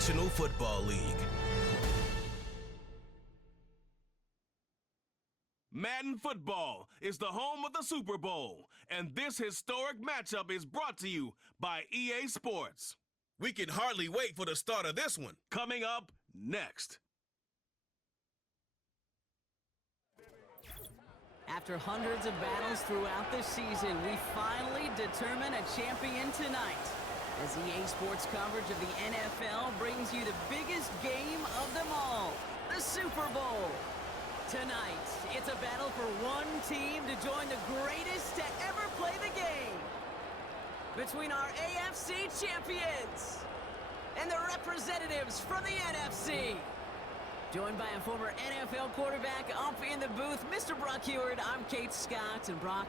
National Football League. Madden Football is the home of the Super Bowl, and this historic matchup is brought to you by EA Sports. We can hardly wait for the start of this one. Coming up next. After hundreds of battles throughout the season, we finally determine a champion tonight. As EA Sports coverage of the NFL brings you the biggest game of them all, the Super Bowl. Tonight, it's a battle for one team to join the greatest to ever play the game. Between our AFC champions and the representatives from the NFC. Joined by a former NFL quarterback up in the booth, Mr. Brock Heward. I'm Kate Scott, and Brock,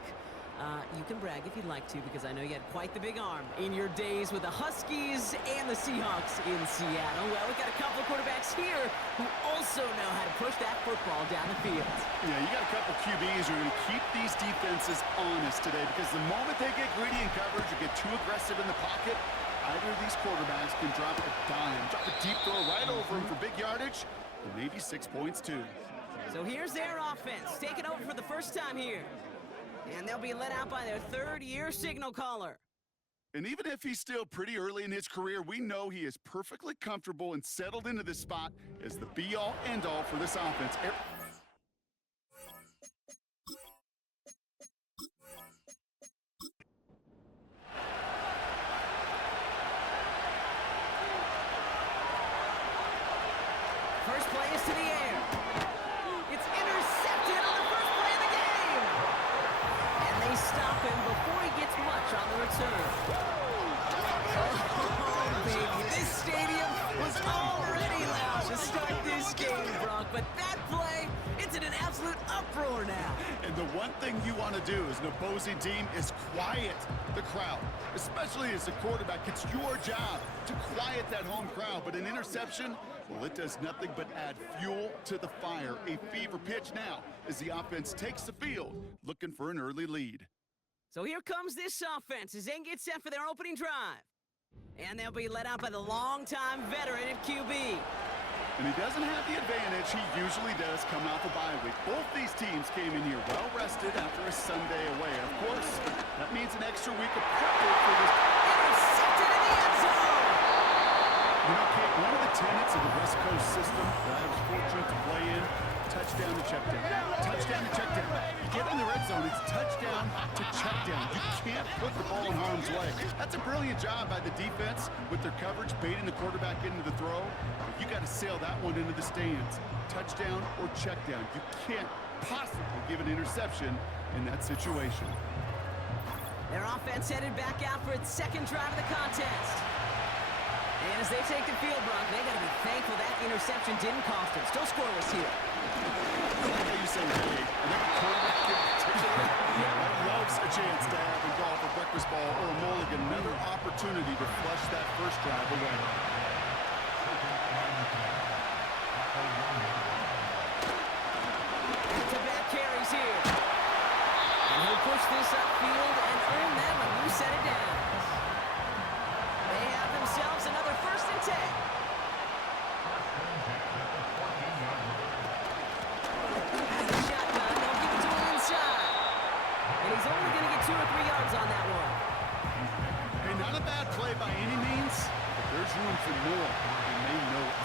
you can brag if you'd like to, because I know you had quite the big arm in your days with the Huskies and the Seahawks in Seattle. Well, we've got a couple of quarterbacks here who also know how to push that football down the field. Yeah, you got a couple QBs who are going to keep these defenses honest today, because the moment they get greedy in coverage or get too aggressive in the pocket, either of these quarterbacks can drop a dime, drop a deep throw right over him for big yardage, and maybe 6 points too. So here's their offense, taking over for the first time here. And they'll be led out by their third-year signal caller. And even if he's still pretty early in his career, we know he is perfectly comfortable and settled into this spot as the be-all, end-all for this offense. First play is to the air. It's intercepted on the first play of the game. And they stop him before he gets much on the return. Oh, baby, this stadium was already loud to start this game, Brock. But that play, it's in an absolute uproar now. And the one thing you want to do as an opposing team is quiet the crowd, especially as a quarterback. It's your job to quiet that home crowd. But an interception, well, it does nothing but add fuel to the fire. A fever pitch now as the offense takes the field, looking for an early lead. So here comes this offense as they get set for their opening drive. And they'll be led out by the longtime veteran at QB. And he doesn't have the advantage he usually does come off a bye week. Both these teams came in here well-rested after a Sunday away. Of course, that means an extra week of prep for this. Intercepted in the end zone! You know, Kate, one of the tenets of the West Coast system that I was fortunate to play in, touchdown to check down. Touchdown to check down. You get in the red zone, it's touchdown to check down. You can't put the ball in harm's way. That's a brilliant job by the defense with their coverage, baiting the quarterback into the throw. But you got to sail that one into the stands. Touchdown or check down. You can't possibly give an interception in that situation. Their offense headed back out for its second drive of the contest. And as they take the field, Brock, they got to be thankful that interception didn't cost them. Still scoreless here. I like how you say hey. I think a quarterback in particular loves a chance to have a golf, a breakfast ball, or a mulligan. Another opportunity to flush that first drive away. Back-to-back carries here. And he'll push this upfield and earn them a new set of downs. They have themselves another 1st and 10. Has a shotgun, they'll give it to him inside. And he's only going to get 2 or 3 yards on that one. Hey, not a bad play by any means, but there's room for more, and they know it.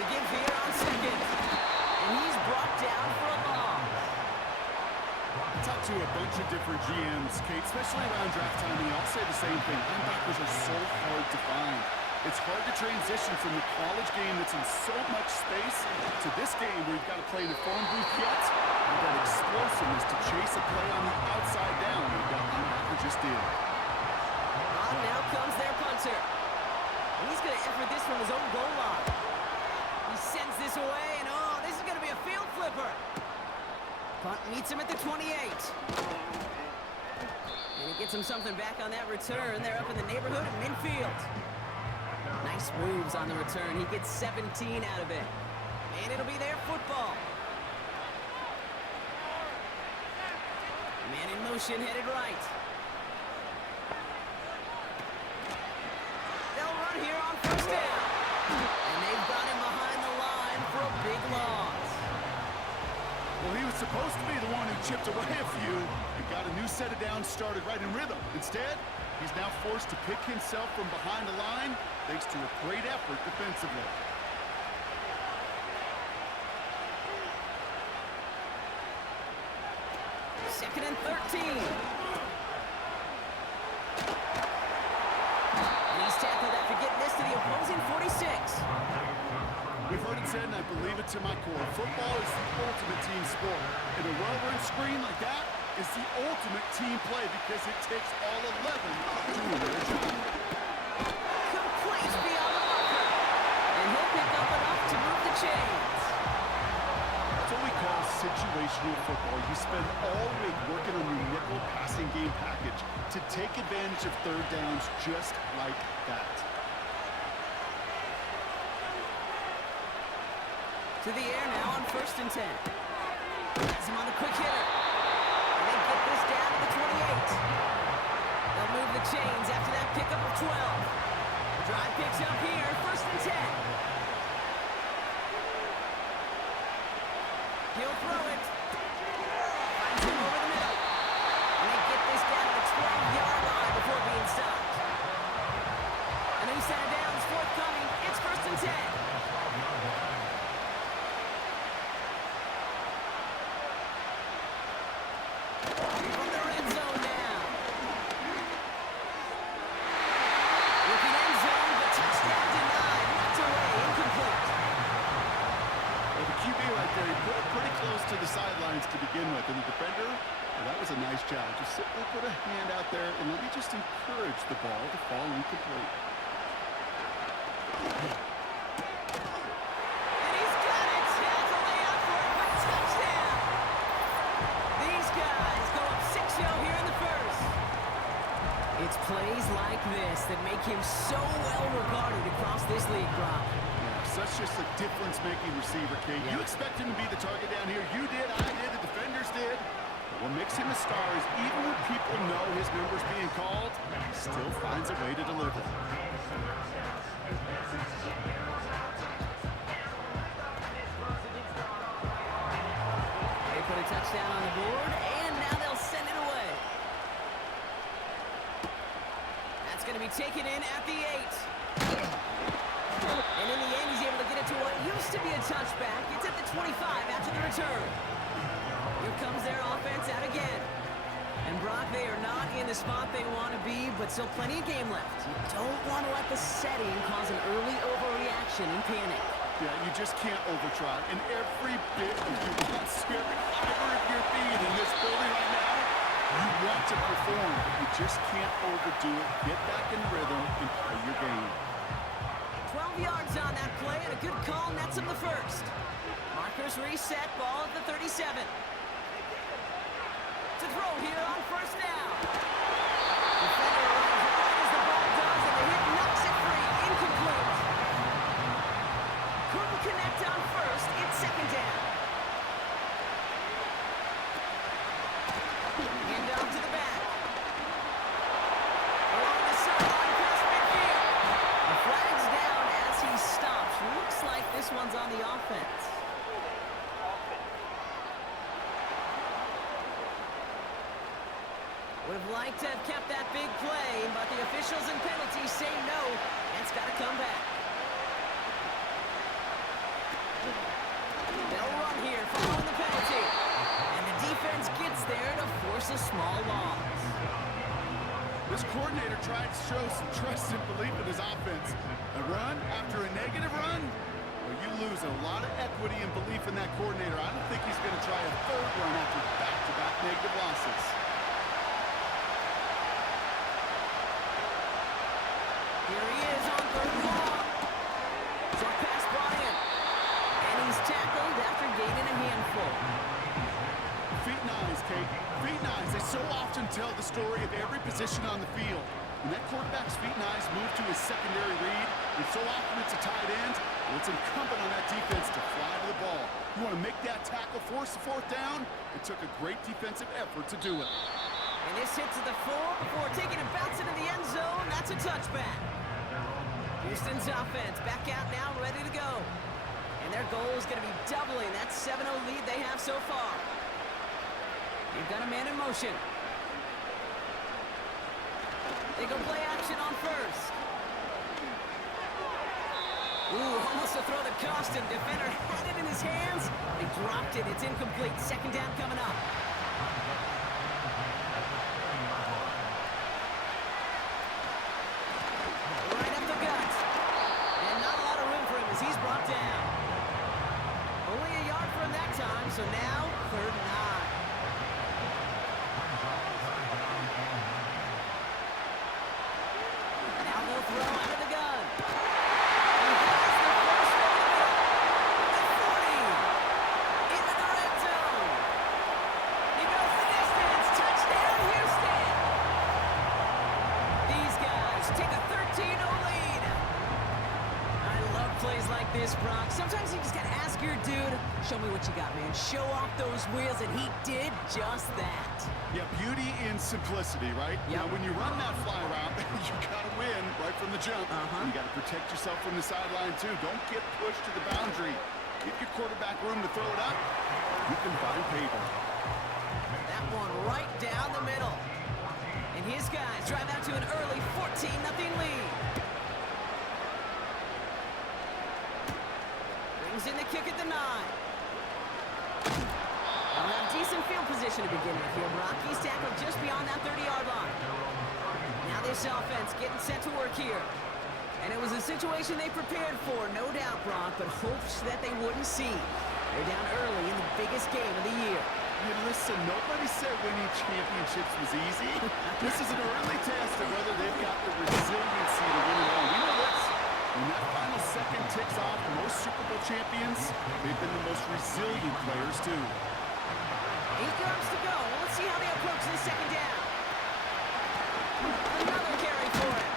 The give here on second. And he's brought down for a loss. I talked to a bunch of different GMs, Kate, especially around draft time, and they all say the same thing. Linebackers are so hard to find. It's hard to transition from the college game that's in so much space to this game where you've got to play in the phone booth yet. And that explosiveness to chase a play on the outside down like that linebacker just did. Now comes their punter. And he's going to effort this from his own goal line. He sends this away, and oh, this is going to be a field flipper. Punt meets him at the 28. And he gets him something back on that return. They're up in the neighborhood of midfield. Nice moves on the return. He gets 17 out of it. And it'll be their football. Man in motion, headed right. big loss. Well, he was supposed to be the one who chipped away a few and got a new set of downs started right in rhythm. Instead, he's now forced to pick himself from behind the line thanks to a great effort defensively. Second and 13. And he's tackled after getting this to the opposing 46. We've heard it said, and I believe it to my core, football is the ultimate team sport. And a well-run screen like that is the ultimate team play because it takes all 11 doing their job. Complete beyond the marker. And he'll pick up enough to move the chains. That's what we call situational football. You spend all week working on your nickel passing game package to take advantage of third downs just like that. To the air now on 1st and 10. Has him on the quick hitter. And they get this down to the 28. They'll move the chains after that pickup of 12. The drive picks up here, 1st and 10. He'll throw it. Finds him over the middle. And they get this down to the 12-yard line before being stopped. A new set of downs forthcoming. It's 1st and 10. To the sidelines to begin with, and the defender, well, that was a nice job. Just simply put a hand out there and let me just encourage the ball to fall incomplete. And he's got it. Has a layup for a quick touchdown. These guys go up 6-0 here in the first. It's plays like this that make him so well regarded across this league, Brock. Such just a difference-making receiver, Kate. Yeah. You expect him to be the target down here. You did, I did, the defenders did. But what makes him a star is even when people know his number's being called, he still finds a way to deliver. They put a touchdown on the board, and now they'll send it away. That's going to be taken in at the 8. And in the end, he's able to get it to what used to be a touchback. It's at the 25 after the return. Here comes their offense out again. And Brock, they are not in the spot they want to be, but still plenty of game left. You don't want to let the setting cause an early overreaction and panic. Yeah, you just can't overtry. And every bit of you want every fiber of your being in this building right now, you want to perform. You just can't overdo it. Get back in rhythm and play your game. 12 yards on that play, and a good call nets him the first. Markers reset, ball at the 37. To throw here on 1st down. Defender arrives right as the ball does, and the hit knocks it free. Incomplete. Couldn't connect on 1st. It's 2nd down. Hand off to the back. Along the sideline past midfield. The flag's down as he stops. Looks like this one's on the offense. Would have liked to have kept that big play, but the officials and penalties say no. It's got to come back. They'll run here following the penalty. And the defense gets there to force a small loss. This coordinator tried to show some trust and belief in his offense. A run after a negative run? Well, you lose a lot of equity and belief in that coordinator. I don't think he's going to try a 3rd run after back-to-back negative losses. Here he is on 3rd and long. Short pass brought in. And he's tackled after gaining a handful. Feet and eyes, Kate. Feet and eyes. They so often tell the story of every position on the field. When that quarterback's feet and eyes move to his secondary read, and so often it's a tight end, well, it's incumbent on that defense to fly to the ball. You want to make that tackle, force the 4th down? It took a great defensive effort to do it. And this hits at the 4 before taking a bounce into the end zone. That's a touchback. Houston's offense back out now, ready to go. And And their goal is going to be doubling that 7-0 lead they have so far. They've got a man in motion. They go play action on first. Ooh, almost a throw that cost him. Defender had it in his hands. They dropped it. It's incomplete. Second down coming up. Right up the gut. And not a lot of room for him as he's brought down. Only a yard for him that time, so now 3rd and 9. Now they'll throw out of the gun. And that's the first one. The 40. Into the red zone. He goes the distance. Touchdown, Houston. These guys take a 13-0 lead. I love plays like this, Brock. Sometimes you just got to ask your dude, show me what you got, man. Show off those wheels, and he did just that. Yeah, beauty in simplicity, right? Yep. Now, when you run that fly route, you got to win right from the jump. You got to protect yourself from the sideline, too. Don't get pushed to the boundary. Give your quarterback room to throw it up. You can find payback. That one right down the middle. And his guys drive out to an early 14-0 lead. Brings in the kick at the 9. They'll have decent field position to begin with here, Brock. He's tackled just beyond that 30-yard line. Now this offense getting set to work here. And it was a situation they prepared for, no doubt, Brock, but hopes that they wouldn't see. They're down early in the biggest game of the year. Hey, listen, nobody said winning championships was easy. This is an early test of whether they've got the resiliency to win it all. We know this. When that final second ticks off, most Super Bowl champions, they've been the most resilient players, too. 8 yards to go. Let's see how they approach this second down. Another carry for him.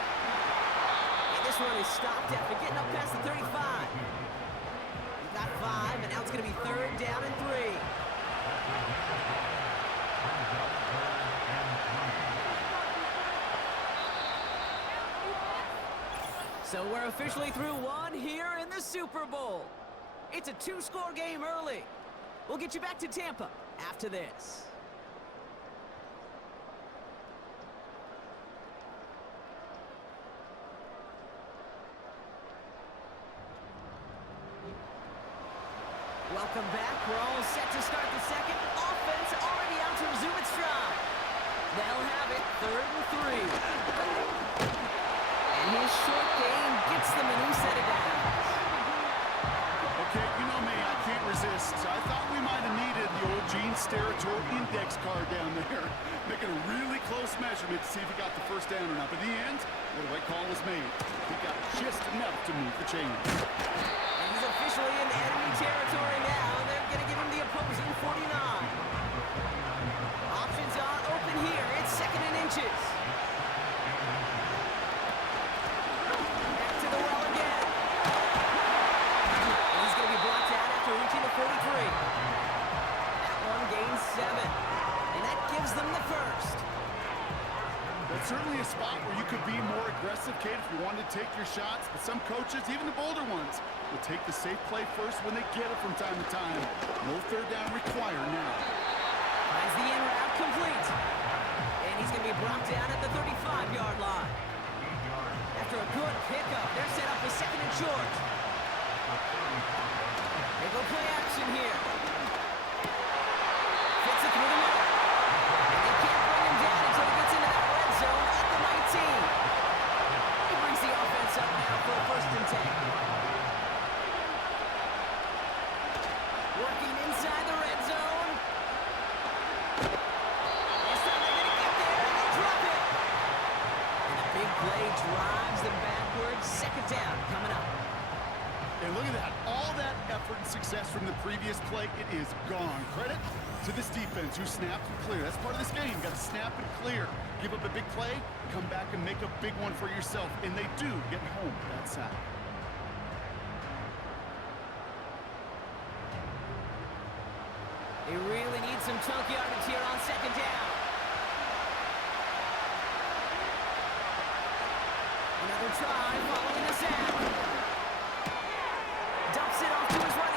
And this one is stopped after getting up past the 35. He got 5, and now it's going to be 3rd down and 3. So we're officially through one here in the Super Bowl. It's a 2-score game early. We'll get you back to Tampa after this. Welcome back. We're all set to start the second. Offense already out to resume its stride. They'll have it 3rd and 3. And his short game gets them a new set of downs. Okay, you know me, I can't resist. I thought we might have needed the old Gene Steratore index card down there. Making a really close measurement to see if he got the first down or not. But in the end, the right call was made. He got just enough to move the chains. And he's officially in enemy territory now. They're going to give him the opposing 49. Options are open here. It's 2nd and inches. Back to the well again. And he's going to be blocked out after reaching the 43. That one gains 7. And that gives them the first. That's certainly a spot where you could be more aggressive, Kate, if you wanted to take your shots. But some coaches, even the bolder ones, will take the safe play first when they get it from time to time. No 3rd down required now. Finds the in route complete. And he's going to be brought down at the 35-yard line. After a good pickup, they're set up with 2nd and short. They go play action here. Fits it through the middle. And they can't bring him down until he gets into that red zone at the 19. He brings the offense up now for a 1st and 10. Working inside the red zone. This time they're going to get there and they drop it. And a big play drives them backwards. 2nd down coming up. And look at that. All that effort and success from the previous play, it is gone. Credit to this defense who snapped and cleared. That's part of this game. You got to snap and clear. Give up a big play, come back and make a big one for yourself. And they do get home that sack. They really need some chunk yardage here on 2nd down. Another try following the sack. Dumps it off to his right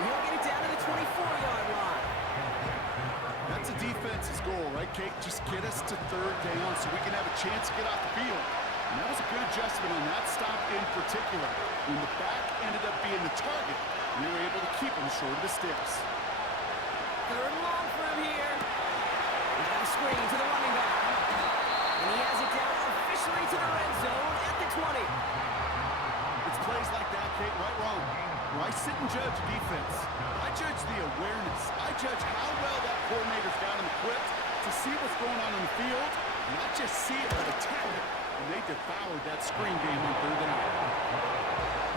And he'll get it down to the 24-yard line. That's a defense's goal, right, Kate? Just get us to third down so we can have a chance to get off the field. And that was a good adjustment on that stop in particular. When the back ended up being the target, we were able to keep him short of the sticks. Third and long for him here. He's got a screen to the running back. And he has it down officially to the red zone at the 20. It's plays like that, Kate, right, wrong. Where I sit and judge defense. I judge the awareness. I judge how well that coordinator's got him equipped to see what's going on the field, not just see it, but attack it. And they devoured that screen game on third down.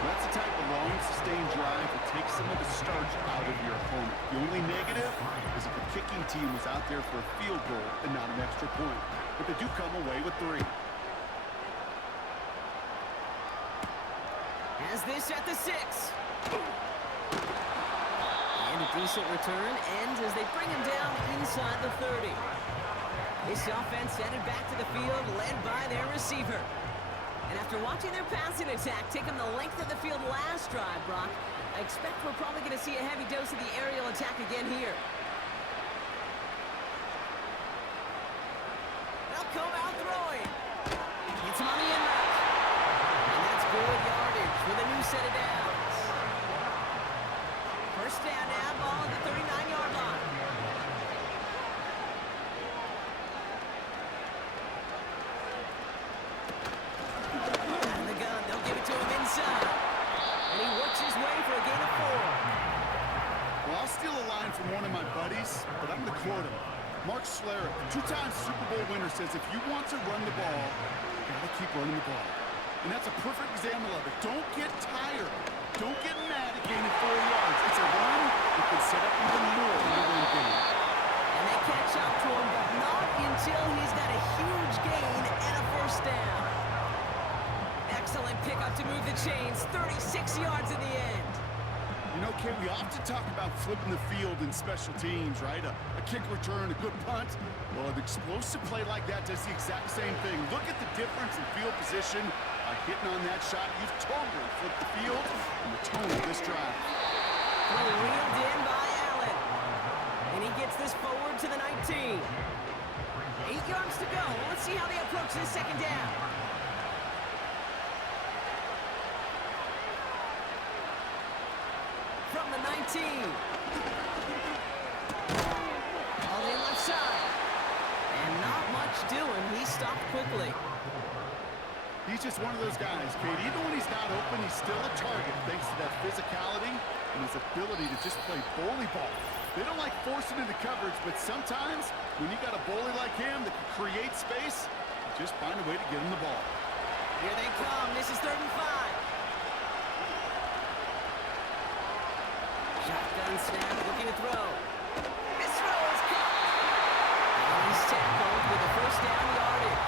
That's the type of long, sustained drive that takes some of the starch out of your opponent. The only negative is if the kicking team was out there for a field goal and not an extra point. But they do come away with 3. Has this at the 6. And a decent return ends as they bring him down inside the 30. This offense headed back to the field, led by their receiver. And after watching their passing attack take them the length of the field last drive, Brock, I expect we're probably going to see a heavy dose of the aerial attack again here. They'll come out throwing. It's him on the in route. And that's good yardage with a new set of downs. First down now, ball at the 39-yard line. Out of the gun, they'll give it to him inside. And he works his way for a gain of 4. Well, I'll steal a line from one of my buddies, but I'm going to quote him. Mark Schlereth, 2-time Super Bowl winner, says if you want to run the ball, you got to keep running the ball. And that's a perfect example of it. Don't get tired. Don't get mad at gaining 4 yards. It's a run that can set up even more in the run game. And they catch up to him, but not until he's got a huge gain and a first down. Excellent pickup to move the chains. 36 yards in the end. You know, Ken, we often talk about flipping the field in special teams, right? A kick return, a good punt. Well, an explosive play like that does the exact same thing. Look at the difference in field position. By hitting on that shot, you've totally flipped the field and the tone of this drive. Well, reeled in by Allen. And he gets this forward to the 19. 8 yards to go. Let's see how they approach this second down. From the 19. All in left side. And not much doing. He stopped quickly. He's just one of those guys, Kate. Even when he's not open, he's still a target thanks to that physicality and his ability to just play bully ball. They don't like forcing into coverage, but sometimes when you got a bully like him that can create space, you just find a way to get him the ball. Here they come. This is 3rd and 5. Shotgun snap, looking to throw. This throw is caught. And he's tackled with a first down yardage.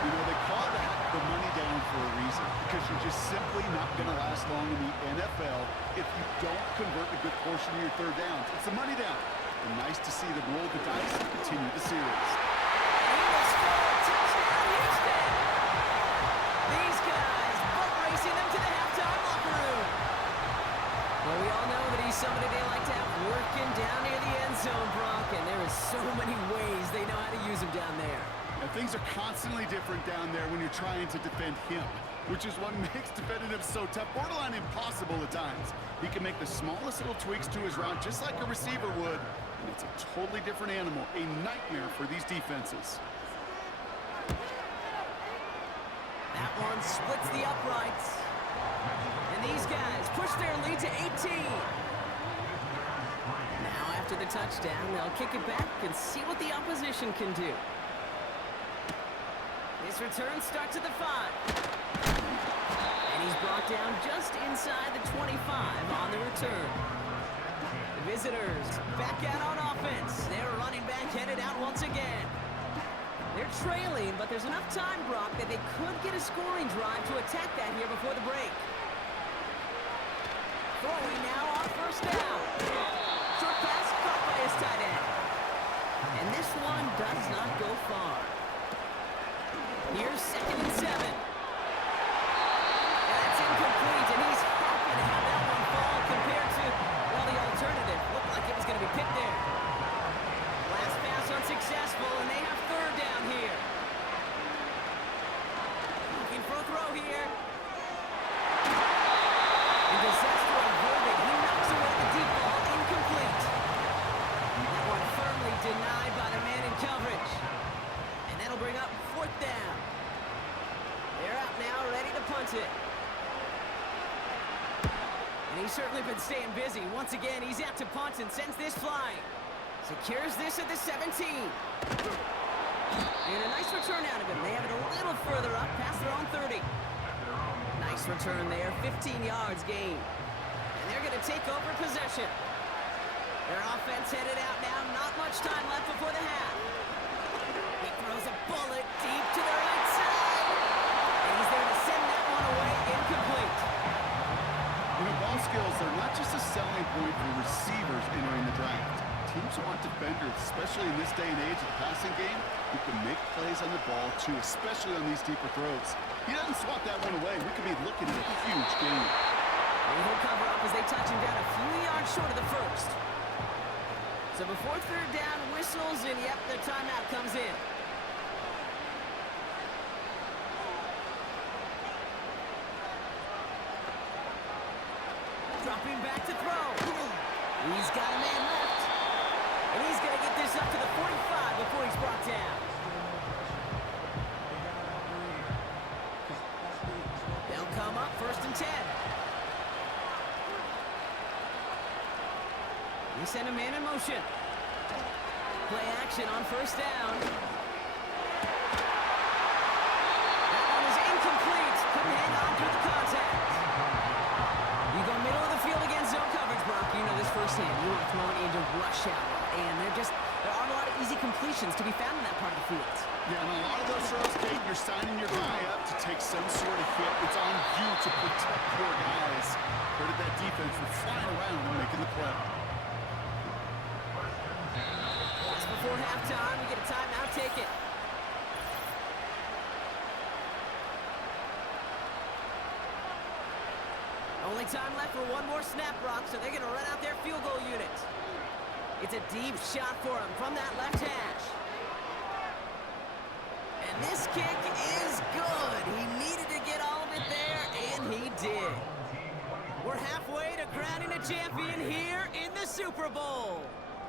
You know, they call the money down for a reason, because you're just simply not going to last long in the NFL if you don't convert a good portion of your third downs. It's a money down. And nice to see them roll the dice and continue the series. He will score. Touchdown, Houston. These guys boat racing them to the halftime locker room. Well, we all know that he's somebody they like to have working down near the end zone, Brock, and there is so many ways they know how to use him down there. And things are constantly different down there when you're trying to defend him, which is what makes defending him so tough, borderline impossible at times. He can make the smallest little tweaks to his route just like a receiver would, and it's a totally different animal, a nightmare for these defenses. That one splits the uprights. And these guys push their lead to 18. Now after the touchdown, they'll kick it back and see what the opposition can do. This return starts at the 5. And he's brought down just inside the 25 on the return. The visitors back out on offense. Their running back headed out once again. They're trailing, but there's enough time, Brock, that they could get a scoring drive to attack that here before the break. Throwing now on first down. Short pass caught by his tight end. And this one does not go far. Here's 2nd and 7. That's incomplete, and he's happy to have that one fall compared to bring up 4th down. They're out now, ready to punt it. And he's certainly been staying busy. Once again, he's out to punt and sends this flying. Secures this at the 17. And a nice return out of him. They have it a little further up, past their own 30. Nice return there, 15 yards gain. And they're going to take over possession. Their offense headed out now, not much time left before the half. He throws a bullet deep to the right side. And he's there to send that one away, incomplete. You know, ball skills are not just a selling point for receivers entering the draft. Teams want defenders, especially in this day and age of the passing game, who can make plays on the ball, too, especially on these deeper throws. He doesn't swat that one away. We could be looking at a huge game. And he'll cover up as they touch him down a few yards short of the first. So before 3rd down whistles, and yep, the timeout comes in. Dropping back to throw. He's got a man left. And he's going to get this up to the 45 before he's brought down. They'll come up 1st and 10. We send a man in motion. Play action on 1st down. That one is incomplete. Couldn't hang on through the contact. You go middle of the field against zone coverage, Brock. You know this firsthand. You want to throw it into rush hour. And there aren't a lot of easy completions to be found in that part of the field. Yeah, and a lot of those throws, Kate, you're signing your guy up to take some sort of hit. It's on you to protect your guys. Heard of that defense was flying around and making the play. Just before halftime, we get a timeout, take it. Only time left for one more snap, Brock, so they're going to run out their field goal unit. It's a deep shot for him from that left hash. And this kick is good. He needed to get all of it there, and he did. We're halfway to crowning a champion here in the Super Bowl.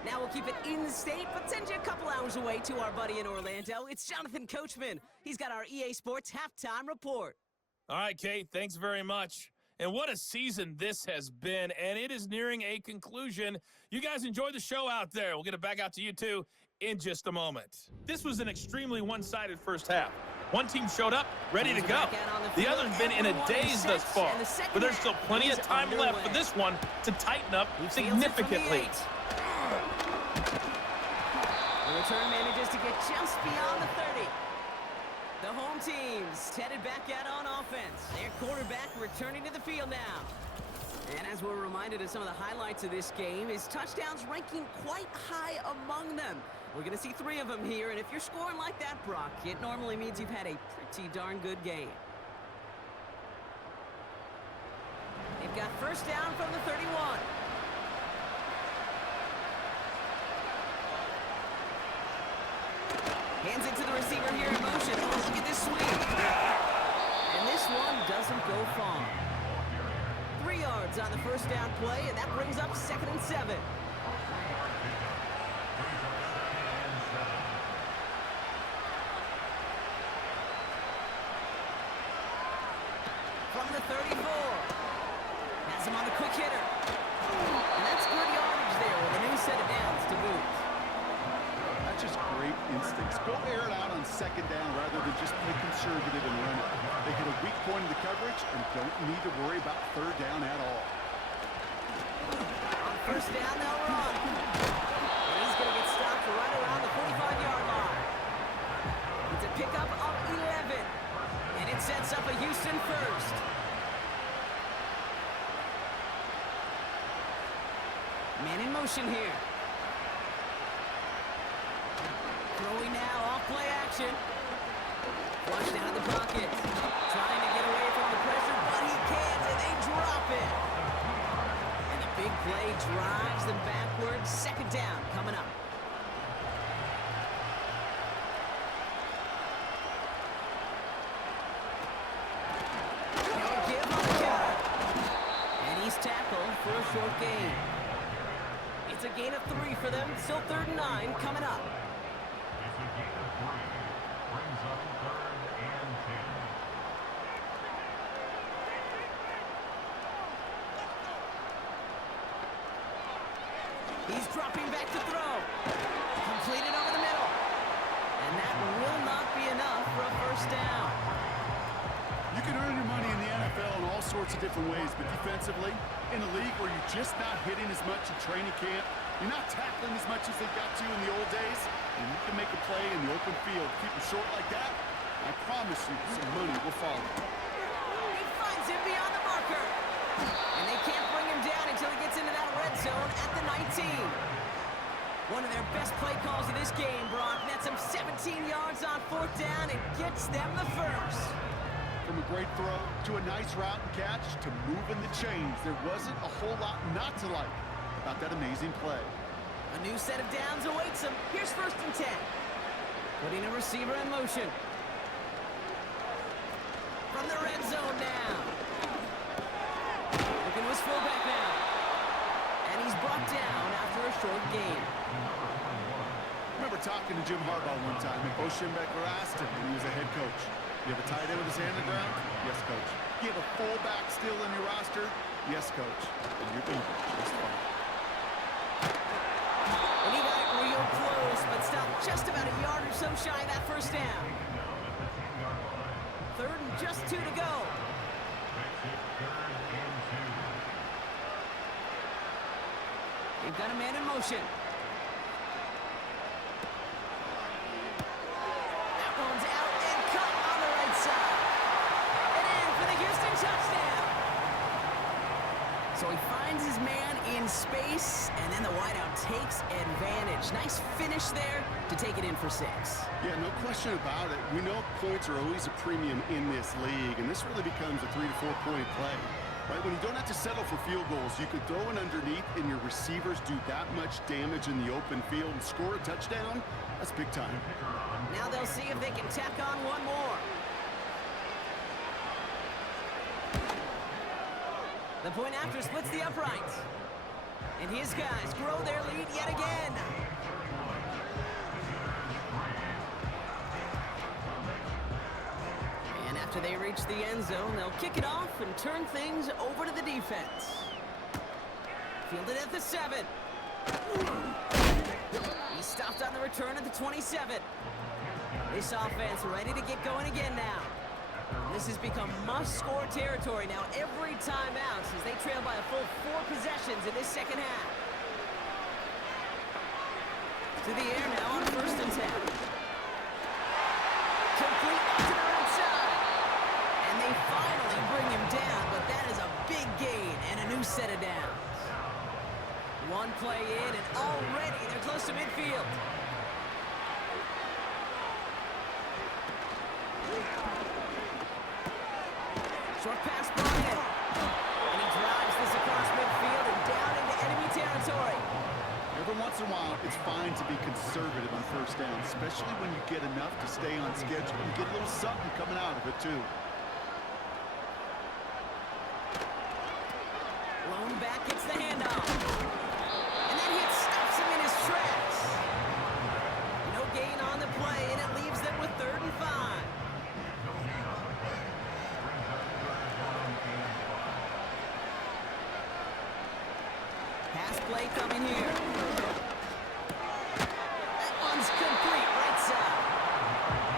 Now we'll keep it in the state, but send you a couple hours away to our buddy in Orlando. It's Jonathan Coachman. He's got our EA Sports halftime report. All right, Kate, thanks very much. And what a season this has been, and it is nearing a conclusion. You guys enjoy the show out there. We'll get it back out to you, too, in just a moment. This was an extremely one-sided first half. One team showed up, ready to go. The other's been in a daze thus far, but there's still plenty of time left for this one to tighten up significantly. The return manages to get just beyond the 30. The home team's headed back out on offense. Their quarterback returning to the field now. And as we're reminded of some of the highlights of this game, his touchdowns ranking quite high among them. We're going to see 3 of them here, and if you're scoring like that, Brock, it normally means you've had a pretty darn good game. They've got 1st down from the 31. Hands it to the receiver here in motion. Oh, look at this sweep. And this one doesn't go far. 3 yards on the 1st down play, and that brings up 2nd and 7. From the 34. Has him on the quick hitter. And that's good yardage there with a new set of downs to boot. That's just great instincts. Go air it out on 2nd down rather than just play conservative and run it. They hit a weak point in the coverage and don't need to worry about 3rd down at all. On 1st down, they'll run. And he's going to get stopped right around the 45-yard line. It's a pickup of 11. And it sets up a Houston 1st. Man in motion here. Throwing now off play action. Flushed out of the pocket. Trying to get away from the pressure, but he can't, and they drop it. And the big play drives them backwards. 2nd down coming up. They'll give on the counter. And he's tackled for a short gain. It's a gain of 3 for them. Still 3rd and 9 coming up. dropping back to throw. Completed over the middle. And that will not be enough for a first down. You can earn your money in the NFL in all sorts of different ways, but defensively, in a league where you're just not hitting as much in training camp, you're not tackling as much as they got to in the old days, and you can make a play in the open field. Keep it short like that, I promise you some money will follow. He finds him beyond the marker. And they can't bring him down until he gets into that red zone at the 19. One of their best play calls of this game, Brock. Nets him 17 yards on fourth down and gets them the first. From a great throw to a nice route and catch to moving the chains, there wasn't a whole lot not to like about that amazing play. A new set of downs awaits him. Here's first and 10. Putting a receiver in motion. From the red zone now. Looking to his fullback now. And he's brought down after a short gain. I remember talking to Jim Harbaugh one time, and Bo Schembechler asked him when he was a head coach, you have a tight end with his hand on the ground? Yes, coach. You have a fullback still in your roster? Yes, coach. And you're doing just fine. And he got it real close, but stopped just about a yard or so shy of that first down. Third and just 2 to go. They've got a man in motion. That one's out and cut on the right side. And in for the Houston touchdown. So he finds his man in space, and then the wideout takes advantage. Nice finish there to take it in for 6. Yeah, no question about it. We know points are always a premium in this league, and this really becomes a 3 to 4 point play. Right, when you don't have to settle for field goals, you could throw it underneath and your receivers do that much damage in the open field and score a touchdown. That's big time. Now they'll see if they can tack on one more. The point after splits the uprights. And his guys grow their lead yet again. And after they reach the end zone, they'll kick it off and turn things over to the defense. Fielded at the 7. He stopped on the return at the 27. This offense ready to get going again now. This has become must-score territory now every time out as they trail by a full 4 possessions in this second half. To the air now on first and 10. Complete to the right side. And they finally bring him down, but that is a big gain and a new set of downs. One play in, and already they're close to midfield. Short pass brought in. And he drives this across midfield and down into enemy territory. Every once in a while, it's fine to be conservative on first down, especially when you get enough to stay on schedule and get a little something coming out of it, too. Lone back gets the handoff. And that hit stops him in his tracks. No gain on the play, and it leaves them with 3rd and 5. Pass play coming here. That one's complete, right side.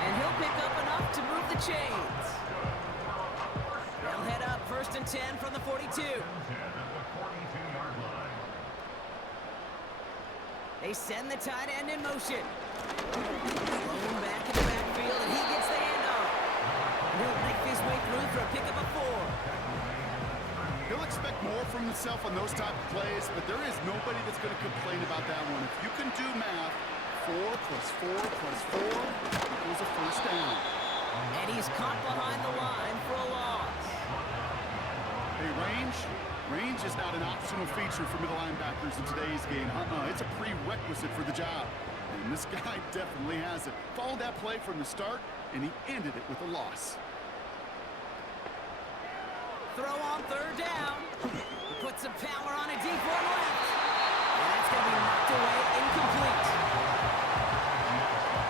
And he'll pick up enough to move the chains. They'll head up 1st and 10 from the 42. They send the tight end in motion. Thrown back in the backfield, and he gets the handoff. And he'll make his way through for a pickup of 4. He'll expect more from himself on those type of plays, but there is nobody that's going to complain about that one. If you can do math, 4 plus 4 plus 4 equals a first down. And he's caught behind the line for a loss. Hey, range is not an optional feature for middle linebackers in today's game. It's a prerequisite for the job. And this guy definitely has it. Followed that play from the start, and he ended it with a loss. Throw on 3rd down. Put some power on a deep one left. And that's going to be knocked away, incomplete.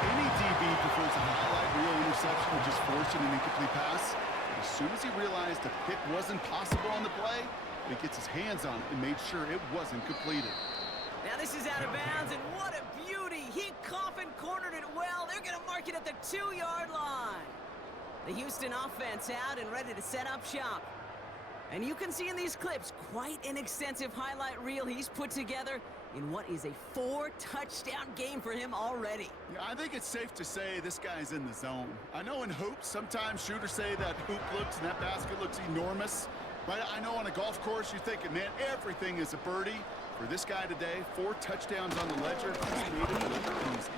Any DB prefers a highlight reel interception or just forcing an incomplete pass. As soon as he realized a pick wasn't possible on the play, he gets his hands on it and made sure it wasn't completed. Now this is out of bounds, and what a beauty. He coffin cornered it well. They're going to mark it at the 2-yard line. The Houston offense out and ready to set up shop. And you can see in these clips quite an extensive highlight reel he's put together in what is a 4-touchdown game for him already. Yeah, I think it's safe to say this guy's in the zone. I know in hoops, sometimes shooters say that hoop looks and that basket looks enormous. Right? I know on a golf course you're thinking, man, everything is a birdie. For this guy today, 4 touchdowns on the ledger. He's made it look easy.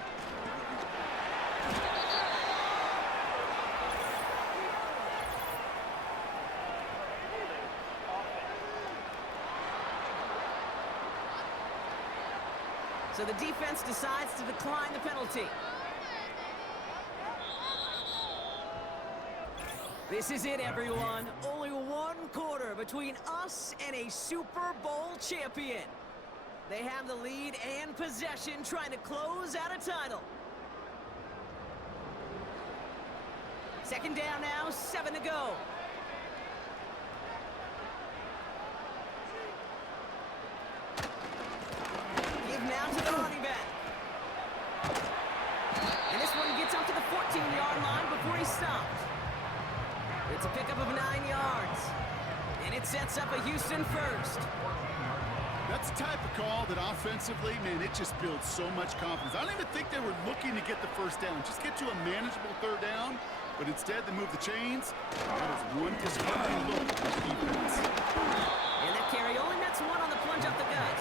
So the defense decides to decline the penalty. This is it, everyone. Only 1 quarter between us and a Super Bowl champion. They have the lead and possession, trying to close out a title. Second down now, 7 to go. Give now to the running back. And this one gets up to the 14-yard line before he's stopped. It's a pickup of 9 yards. And it sets up a Houston first. That's the type of call that offensively, man, it just builds so much confidence. I don't even think they were looking to get the first down. Just get to a manageable 3rd down. But instead, they move the chains. That is one disappointing look at the defense. And that carry only nets 1 on the plunge up the gut.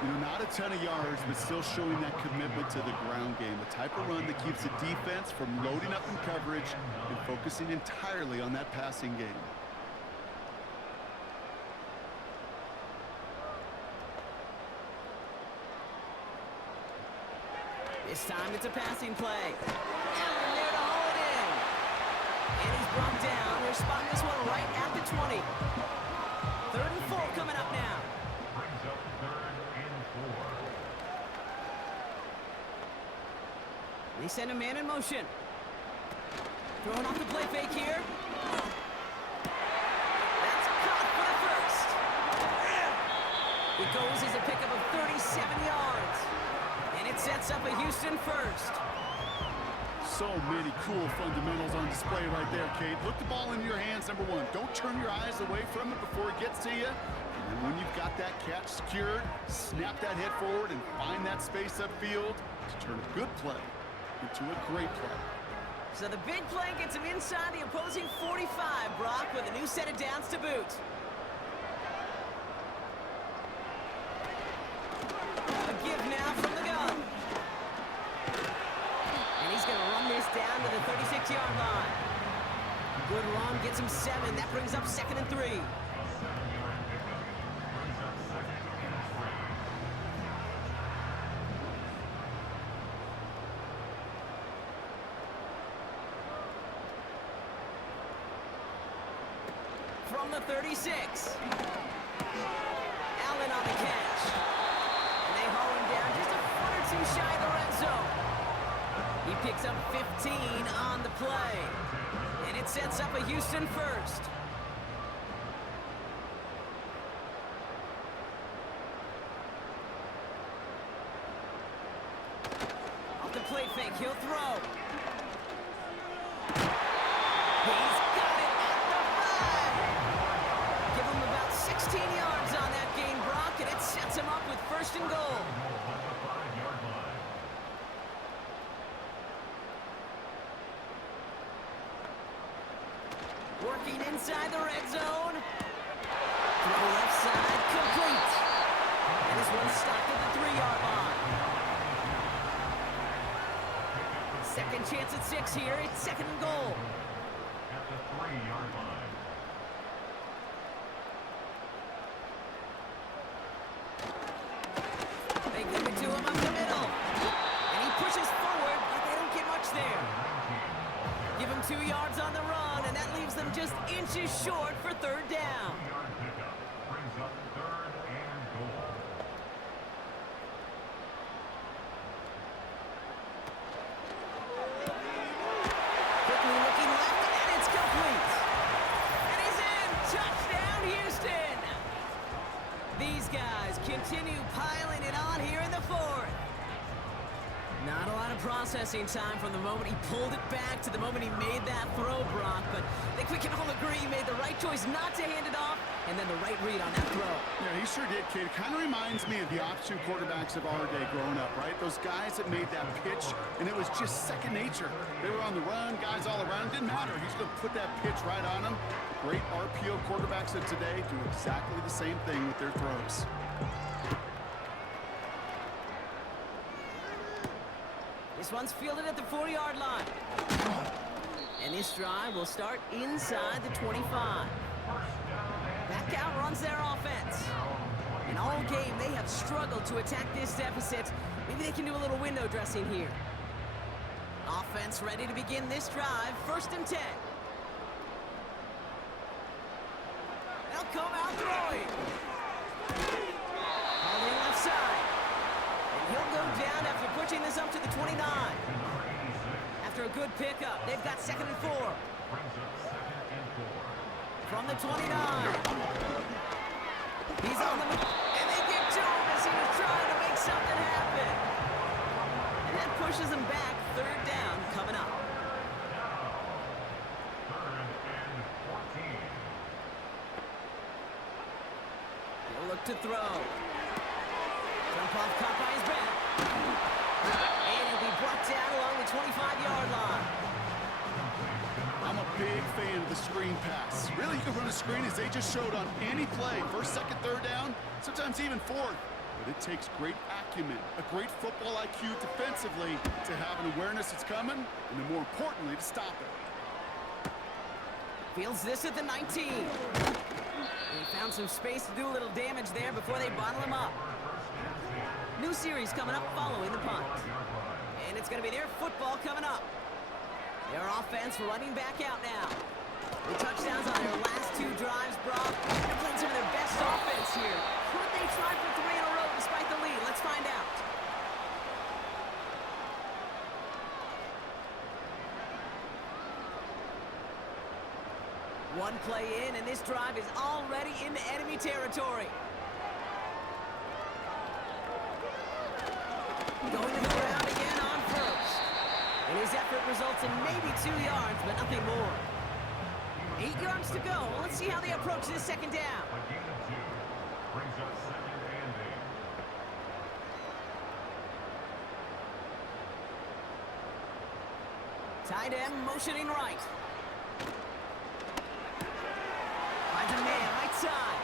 You know, not a ton of yards, but still showing that commitment to the ground game. The type of run that keeps the defense from loading up in coverage and focusing entirely on that passing game. This time it's a passing play. Allen there to haul it in. And he's brought down. They're spotting this one right at the 20. 3rd and 4 coming up now. Brings up 3rd and 4. They send a man in motion. Throwing off the play fake here. That's caught for the first. It goes as a pickup of 37 yards. And it sets up a Houston first. So many cool fundamentals on display right there, Kate. Look the ball into your hands, number 1. Don't turn your eyes away from it before it gets to you. And when you've got that catch secured, snap that head forward and find that space upfield to turn a good play into a great play. So the big play gets him inside the opposing 45, Brock, with a new set of downs to boot. A give now from the gun. And he's going to run this down to the 36-yard line. Good run, gets him 7. That brings up 2nd and 3. From the 36. Allen on the catch. And they haul him down just a foot or 2 shy of the red zone. He picks up 15 on the play. And it sets up a Houston first. Off the play fake, he'll throw. He's got it at the 5. Give him about 16 yards on that gain, Brock, and it sets him up with 1st and goal. Working inside the red zone. Throw left side, complete. And this one stopped at the 3-yard line. Second chance at 6 here. It's 2nd and goal. At the 3-yard line. They give it to him up the middle. And he pushes forward, but they don't get much there. Give him 2 yards on the run, and that leaves them just inches short for 3rd down. 2-yard pickup brings up 3rd and goal. Quickly looking left, and it's complete. And he's in. Touchdown, Houston. These guys continue piling interesting time from the moment he pulled it back to the moment he made that throw, Brock. But I think we can all agree he made the right choice not to hand it off, and then the right read on that throw. Yeah, he sure did, kid. Kind of reminds me of the option quarterbacks of our day growing up, right? Those guys that made that pitch, and it was just second nature. They were on the run, guys all around. Didn't matter. He's going to put that pitch right on them. Great RPO quarterbacks of today do exactly the same thing with their throws. This one's fielded at the 4-yard line. And this drive will start inside the 25. Back out runs their offense. And all game, they have struggled to attack this deficit. Maybe they can do a little window dressing here. Offense ready to begin this drive. 1st and 10. They'll come out throwing. Holding left side. And he'll go down after pushing this up to the 29. After a good pickup, they've got 2nd and 4. From the 29. He's on the... And they get to him as he was trying to make something happen. And that pushes him back. 3rd down coming up. He'll look to throw. Jump off caught by his back. And he'll be brought down along the 25-yard line. I'm a big fan of the screen pass. Really, you can run a screen as they just showed on any play. 1st, 2nd, 3rd down, sometimes even 4th. But it takes great acumen, a great football IQ defensively to have an awareness it's coming, and then more importantly, to stop it. Fields this at the 19. He found some space to do a little damage there before they bottle him up. New series coming up following the punt. And it's going to be their football coming up. Their offense running back out now. The touchdowns on their last 2 drives, Brock. They're playing some of their best offense here. Could they try for 3 in a row despite the lead? Let's find out. One play in, and this drive is already into enemy territory. Going to the ground again on 1st. And his effort results in maybe 2 yards, but nothing more. 8 yards to go. Let's see how they approach this 2nd down. Brings up 2nd and 8. Tight end motioning right. Finds a man right side.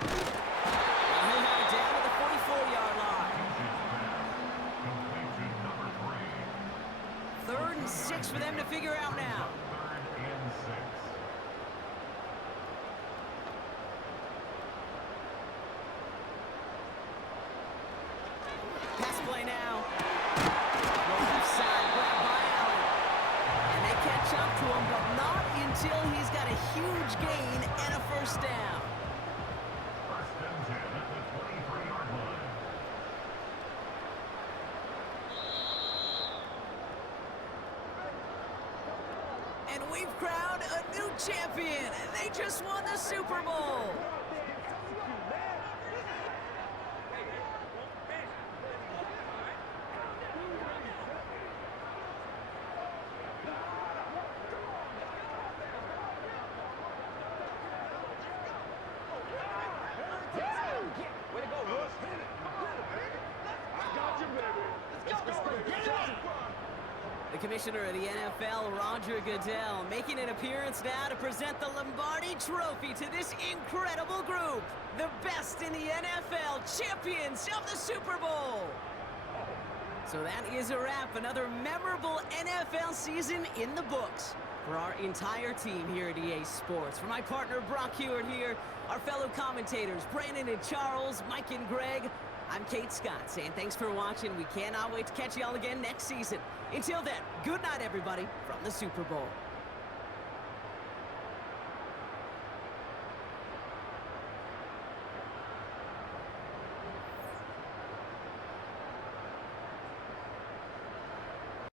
And he'll have it down to the 44-yard line. Completion number 3. 3rd and 6 for them to figure out now. 3rd and 6. Pass play now. Left side, grabbed by Allen. And they catch up to him, but not until he's got a huge gain and a 1st down. 1st and 10 at the 23-yard line. And we've crowned a new champion. They just won the Super Bowl. The commissioner of the NFL, Roger Goodell, making an appearance now to present the Lombardi Trophy to this incredible group. The best in the NFL, champions of the Super Bowl. So that is a wrap. Another memorable NFL season in the books for our entire team here at EA Sports. For my partner, Brock Hewitt here, our fellow commentators, Brandon and Charles, Mike and Greg, I'm Kate Scott saying thanks for watching. We cannot wait to catch y'all again next season. Until then, good night, everybody, from the Super Bowl.